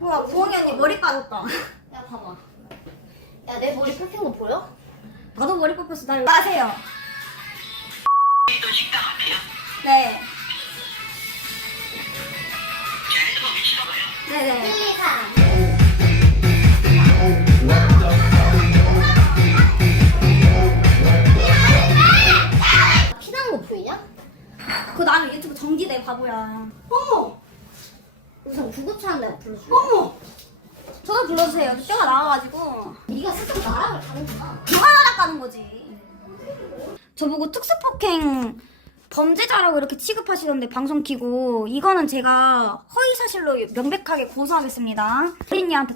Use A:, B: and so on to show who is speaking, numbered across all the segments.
A: 우와 부엉이 언니 머리 빠졌다.
B: 야 봐봐. 야 내 머리 뽑힌 거 보여?
A: 나도 머리 뽑혔어. 날 마세요.
C: 있던 식당 앞이요.
A: 네.
C: 제 핸드폰 위치라고요.
A: 네네.
B: 1, 2, 3. 피난 거 보이냐?
A: 그거 나는 유튜브 정지돼 바보야.
B: 내가 불러줘.
A: 어머. 저도 불러주세요. 뼈가 나와가지고.
B: 네가 스스로 나락을 가는구나.
A: 누가 날아가는 거지. 저보고 특수폭행 범죄자라고 이렇게 취급하시던데 방송 키고 이거는 제가 허위 사실로 명백하게 고소하겠습니다. 어린이한테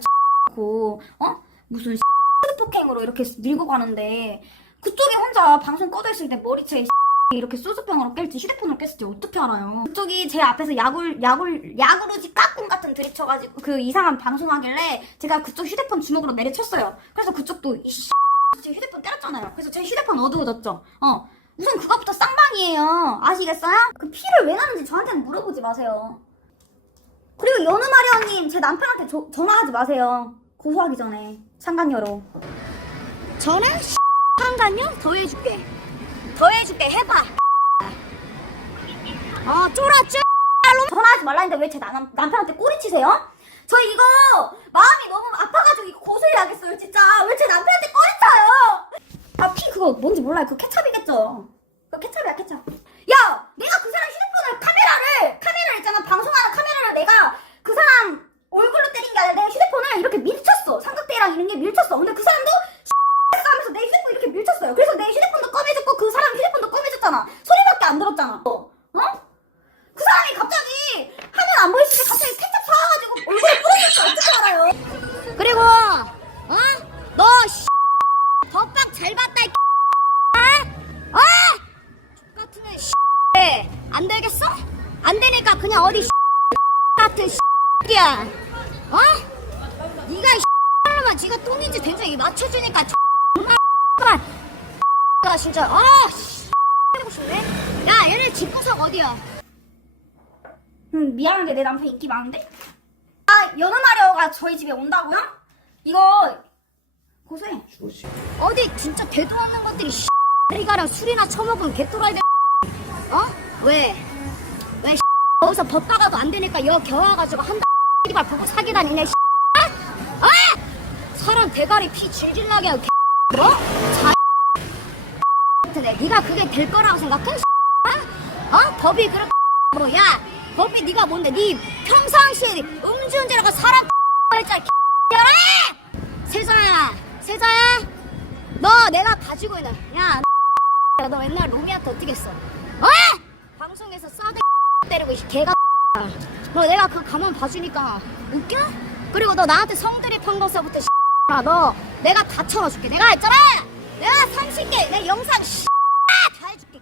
A: 고 어? 무슨 특수폭행으로 이렇게 밀고 가는데 그쪽이 혼자 방송 꺼져 있을 때 머리채에 이렇게 소주병으로 깰지 휴대폰으로 깼을지 어떻게 알아요? 그쪽이 제 앞에서 야굴 야굴 야구르지 까꿍 같은 들이쳐가지고 그 이상한 방송하길래 제가 그쪽 휴대폰 주먹으로 내려쳤어요. 그래서 그쪽도 이씨 제 휴대폰 때렸잖아요. 그래서 제 휴대폰 어두워졌죠. 어. 우선 그것부터 쌍방이에요. 아시겠어요? 그 피를 왜 나는지 저한테는 물어보지 마세요. 그리고 연우마리아님 제 남편한테 조- 전화하지 마세요. 고소하기 전에 상간녀로. 전화? 상간녀? 더 해줄게. 더 해줄게. 해봐. 아 쫄았죠? 전화하지 말라는데 왜제 남편한테 꼬리 치세요? 저 이거 마음이 너무 아파가지고 이거 고소해야겠어요 진짜 왜 제 남편한테 꼬리 쳐요 아 피 그거 뭔지 몰라요 그거 케찹이겠죠 그거 케찹이야 케찹 야 내가 그 사람 휴대폰을 카메라를 카메라 있잖아 방송하는 카메라를 내가 그 사람 얼굴로 때린 게 아니라 내가 휴대폰을 이렇게 밀쳤어 삼각대랑 이런 게 밀쳤어
B: 똥인지 된지 맞춰주니까 정말 가 진짜 아 씨. 해보고 싶네 야 얘네 집 구석 어디야
A: 음, 미안한데 내 남편 인기 많은데? 아 연은하려가 저희 집에 온다고요? 이거 고소해
B: 어디 진짜 대도 없는 것들이 씨리가랑 술이나 처먹은 개또라이들 어? 왜? 왜 거기서 벗다가도 안 되니까 여 겨와가지고 한달 씨발 보고 사기 다니네 씨. 대가리 피 질질 나게 하고 개 뭐? 자 같은 애 네가 그게 될 거라고 생각해? 어? 어? 법이 그렇게 뭐야 법이 네가 뭔데 네 평상시에 음주운전하고 사람 했잖아 야 세자야 세자야 너 내가 가지고 있는 야너 옛날 로미한테 어떻게 했어 어? 방송에서 싸대 때리고 이 개가 너 내가 그 가만 봐주니까 웃겨? 그리고 너 나한테 성드립 한 거서부터 너 내가 다 쳐넣어줄게. 내가 했잖아. 내가 30개 내 영상 다 해줄게.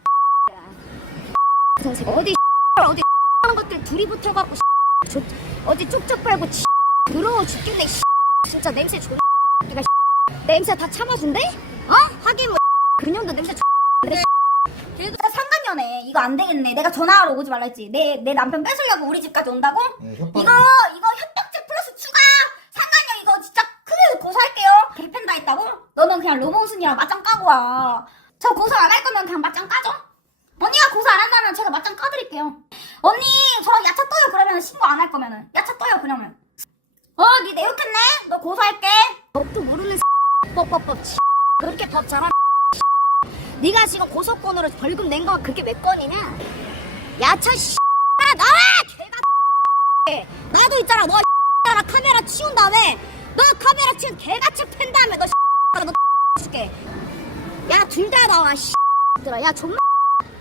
B: 선생 어디 어디 하는 것들 둘이 붙어갖고 저- 어디 쪽쪽 빨고 더러워 죽겠네 진짜 냄새 존 내가 냄새 다 참아준대? 어? 하긴 뭐. 그년도 냄새 존데
A: 그래도 상간녀네. 이거 안 되겠네. 내가 전화하러 오지 말라 했지. 내, 내 남편 뺏으려고 우리 집까지 온다고?
D: 네,
A: 이거
D: 협박.
A: 이거 협박죄 플러스 추가 상간녀 이거 진짜 크게 고소할게요 개팬 다 했다고? 너는 그냥 로봉순이랑 맞짱 까고 와 저 고소 안 할 거면 그냥 맞짱 까죠 언니가 고소 안 한다면 제가 맞짱 까드릴게요. 언니 저랑 야차 떠요 그러면 신고 안 할 거면은. 야차 떠요 그러면. 어니 내욕했네? 너 고소할게.
B: 법도 모르는 법법법 그렇게 법 잘하는 네가 지금 고소권으로 벌금 낸 거 그게 몇 건이냐? 야차 씨. 아, 나와! 개가 나도 있잖아. 너나 카메라 치운 다음에 너 카메라 치운 개같이 팬 다음에 너너 줄게 야둘 다 나와 씨들아 야 존나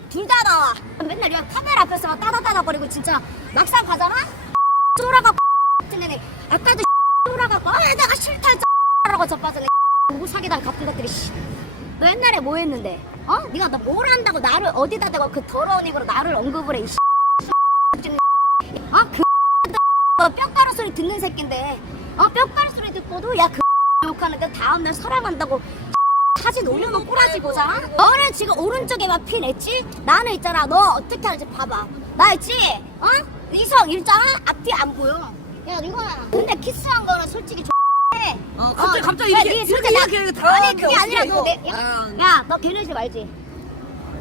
B: 둘 다 나와 맨날 야 카메라 앞에서만 따다따다 거리고 진짜 막상 가잖아 쫄아가 같은 애네 아까도 쫄아갖고 아 내가 싫다 라고 자빠져네 누구 사기당 같은 것들이 씨. 너 옛날에 뭐 했는데? 어? 네가 나 뭘 한다고 나를 어디다 대고 그 더러운 입으로 나를 언급을 해이 씨. 어? 그너 뼈가루 소리 듣는 새끼인데 어? 뼈가루 소리 듣고도 야그 욕하는데 다음날 사랑한다고 사진 올려놓은 꼬라지 보잖아? 너는 지금 오른쪽에 막피 냈지? 나는 있잖아 너 어떻게 하는지 봐봐 나 있지? 어? 이성 있잖아? 앞뒤 안 보여 야 이거야 근데 키스한 거는 솔직히 해.
D: 어, 갑자기, 갑자기
B: 야,
D: 이렇게,
B: 네
D: 이렇게,
B: 솔직히 나-
D: 이렇게, 다
B: 아니 그게 아니라
D: 어떻게
B: 너 내,
D: 이거. 아,
B: 야, 너 걔네 집 알지?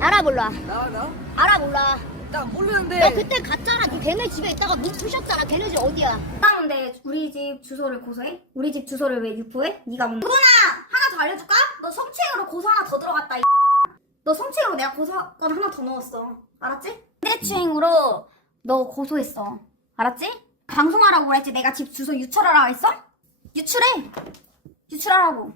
B: 알아 몰라?
D: 나, 나?
B: 알아 몰라?
D: 나 모르는데.
B: 너 그때 갔잖아. 네 걔네 집에 있다가 눈 부셨잖아. 걔네 집 어디야?
A: 근데 우리 집 주소를 고소해? 우리 집 주소를 왜 유포해? 네가 뭔 누구나 하나 더 알려줄까? 너 성추행으로 고소 하나 더 들어갔다 이 너 성추행으로 내가 고소건 하나 더 넣었어 알았지? 성추행으로 너 고소했어 알았지? 방송하라고 그랬지 내가 집 주소 유출하라고 했어? 유출해 유출하라고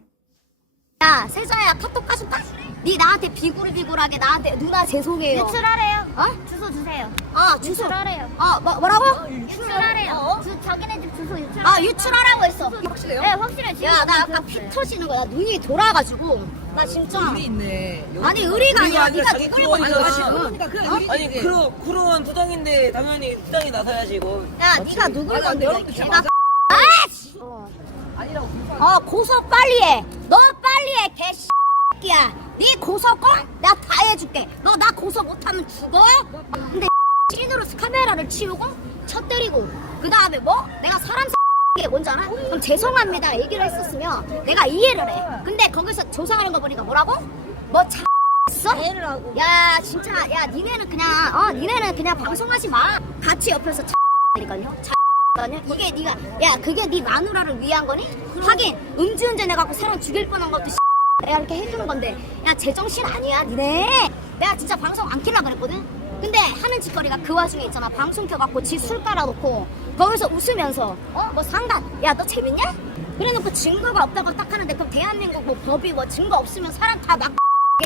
B: 야, 세자야 카톡 까줄까? 네 나한테 비굴비굴하게 나한테 누나 죄송해요.
E: 유출하래요.
B: 어?
E: 주소 주세요.
B: 어, 주소.
E: 유출하래요.
B: 어, 뭐, 뭐라고?
E: 유출하래요.
B: 어?
E: 주, 자기네 집 주소 유출.
B: 아, 유출하라고 했어.
D: 확실해요?
E: 네, 확실해. 지금
B: 야, 나 아까
E: 들었어요.
B: 피 터지는 거야. 눈이 돌아가지고. 나 진짜.
D: 의리 있네.
B: 아니, 의리가 아니라 네가
F: 자기
B: 누굴 보는
F: 지금.
B: 거야.
D: 그러니까 그냥
F: 아니 그러 그러한 부장인데 당연히 부장이 나서야지 이거.
B: 야, 네가 누굴
D: 아니,
B: 건드려?
D: 여러분들
B: 걔가
D: 맞아.
B: 아이씨.
D: 아니라고.
B: 어 고소 빨리 해. 너 빨리 해 개새끼야. 네 고소권 내가 다 해줄게. 너 나 고소 못하면 죽어. 근데 찐으로 카메라를 치우고 쳐 때리고 그 다음에 뭐? 내가 사람 게 뭔지 알아? 그럼 죄송합니다 얘기를 했었으면 내가 이해를 해. 근데 거기서 조사하는 거 보니까 뭐라고? 뭐 차. 어
E: 이해를 하고.
B: 야 진짜 야 니네는 그냥 어 니네는 그냥 방송하지 마. 같이 옆에서 차니까요. 아니야? 이게 네가 야 그게 네 마누라를 위한 거니? 하긴 음주운전 해갖고 사람 죽일 뻔한 것도 내가 이렇게 해주는 건데 야 제정신 아니야 니네 내가 진짜 방송 안 킬라 그랬거든 근데 하는 짓거리가 그 와중에 있잖아 방송 켜갖고 지 술 깔아놓고 거기서 웃으면서 어 뭐 상관 야너 재밌냐? 그래놓고 증거가 없다고 딱 하는데 그럼 대한민국 뭐 법이 뭐 증거 없으면 사람 다막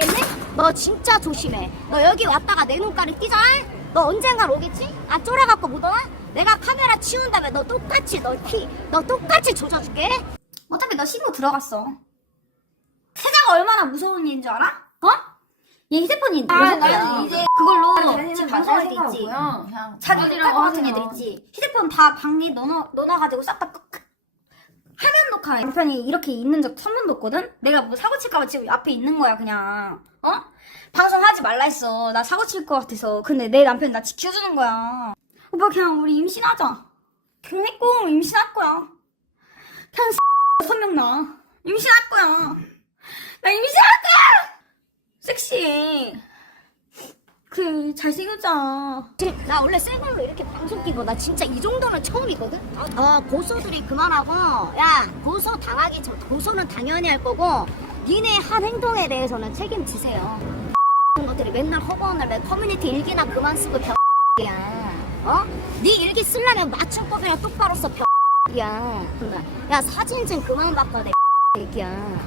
B: 겠네? 너 진짜 조심해. 너 여기 왔다가 내 눈가리 띄잖아? 너 언젠간 오겠지? 아 쫄아갖고 못 와? 내가 카메라 치운 다음에 너 똑같이 너 피, 너 똑같이 조져줄게.
A: 어차피 너 신고 들어갔어. 세자가 얼마나 무서운 일인 줄 알아? 어? 얘 휴대폰이
E: 아,
A: 아,
E: 나는
A: 이제 그걸로 지금
E: 맞을
A: 방송할 때 있지.
E: 그냥
A: 자기들이랑
E: 자기라고
A: 같은 애들. 있지. 휴대폰 다 방리 넣어, 넣어가지고 싹 다 화면 녹화 남편이 이렇게 있는 적한 번도 없거든? 내가 뭐 사고 칠까봐 지금 앞에 있는 거야 그냥 어? 방송하지 말라 했어 나 사고 칠 것 같아서 근데 내 남편이 나 지켜주는 거야 오빠 그냥 우리 임신하자 결혼했고 임신할 거야 그냥 여섯 명 나. 임신할 거야. 나 임신할 거야! 섹시해. 그, 잘생겼잖아.
B: 나 원래 새 걸로 이렇게 방송 끼고 나 진짜 이 정도는 처음이거든? 어, 고소들이 그만하고, 야, 고소 당하기 전, 고소는 당연히 할 거고, 니네 한 행동에 대해서는 책임지세요. 그런 것들이 맨날 허구한 날, 맨 커뮤니티 일기나 그만 쓰고 병이야. 어? 네 일기 쓰려면 맞춤법이나 똑바로 써 병이야. 야, 사진 좀 그만 바꿔, 내 얘기야.